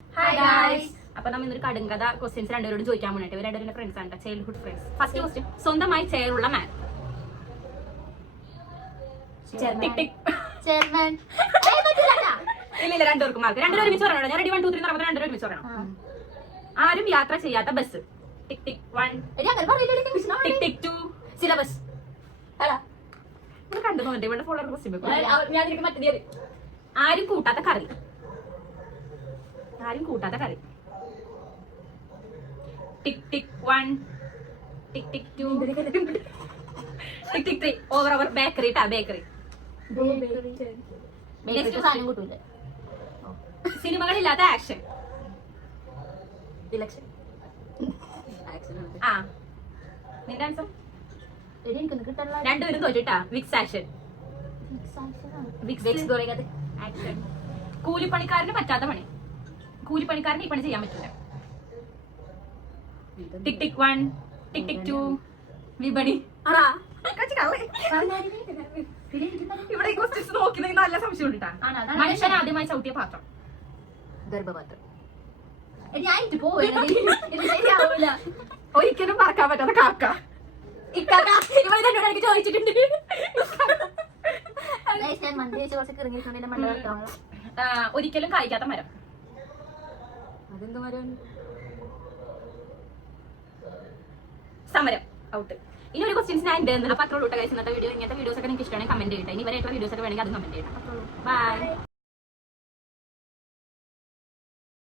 Hi guys. അപ്പോൾ നമ്മൾ ഇന്നൊരു കടുങ്കഥ ക്വസ്റ്റ്യൻസ് രണ്ടുപേരോട് ചോദിക്കാൻ വേണ്ടിയിട്ട് ഇവർ രണ്ടുപേരുടെ ഫ്രണ്ട്സ് ആണ്, ചൈൽഡ്ഹുഡ് ഫ്രണ്ട്സ്. ഫസ്റ്റ് ക്വസ്റ്റ്യൻ, സ്വന്തമായി ചെയറുള്ള മാൻ. ഇല്ല രണ്ടുപേർക്കും മാർക്ക്. രണ്ടുപേരും ഒരുമിച്ച് പറയണം. ഞാൻ റെഡി 1 2 3 നമ്മൾ രണ്ടുപേരും ഒരുമിച്ച് പറയണം. ആരും യാത്ര ചെയ്യാത്ത ബസ്. ടിക് ടിക് 1 ടിക് ടിക് 2 സിലബസ്. ഇത് കണ്ടു നോക്കട്ടെ ഇവിടെ ഫോളോ ക്വസ്റ്റ്യൻ. ആരും കൂട്ടാത്ത കറി. ആരും കൂട്ടാത്ത കറി. Tick tick 1 tick tick 2 tick tick 3 over അവർ ബേക്കറി ടാ ബേക്കറി. സിനിമകളില്ലാത്ത ആക്ഷൻ. ഇലക്ഷൻ ആ നിന്റെ ആൻസർ രണ്ടുപേരും തോറ്റിട്ടാ. Vicks action. ആക്ഷൻ. കൂലിപ്പണിക്കാരന് പറ്റാത്ത പണി. കൂലിപ്പണിക്കാരന് ഈ പണി ചെയ്യാൻ പറ്റില്ല. ടിക് ടിക് 1 ടിക് ടിക് 2 വിപണി. ഇവിടെ ക്വസ്റ്റ്യൻസ് നോക്കി നല്ല സംശയം ഉണ്ടിട്ടാ. മനുഷ്യൻ ആദ്യമായി ചവിട്ടിയ പാത്രം. ഗർഭപാത്രം. ഒരിക്കലും മറക്കാൻ പറ്റാത്ത കാക്ക. ഇവിടെ ചോദിച്ചിട്ടുണ്ട്. ഒരിക്കലും കായ്ക്കാത്ത മരം. അതെന്ത് മരം? സമരം. ഔട്ട്. ഇനി ഒരു ക്വസ്റ്റ്യൻസ് ഞാൻ ഉണ്ട്. അപ്പൊ അത്രയുള്ള വീഡിയോ. ഇങ്ങനത്തെ വീഡിയോസ് ഒക്കെ നിങ്ങൾക്ക് ഇഷ്ടമാണെങ്കിൽ കമന്റ് ചെയ്യട്ടെ. ഇനി വരെയായിട്ടുള്ള വീഡിയോസ് ഒക്കെ വേണമെങ്കിൽ അത് കമന്റ് ചെയ്യണം. ബൈ.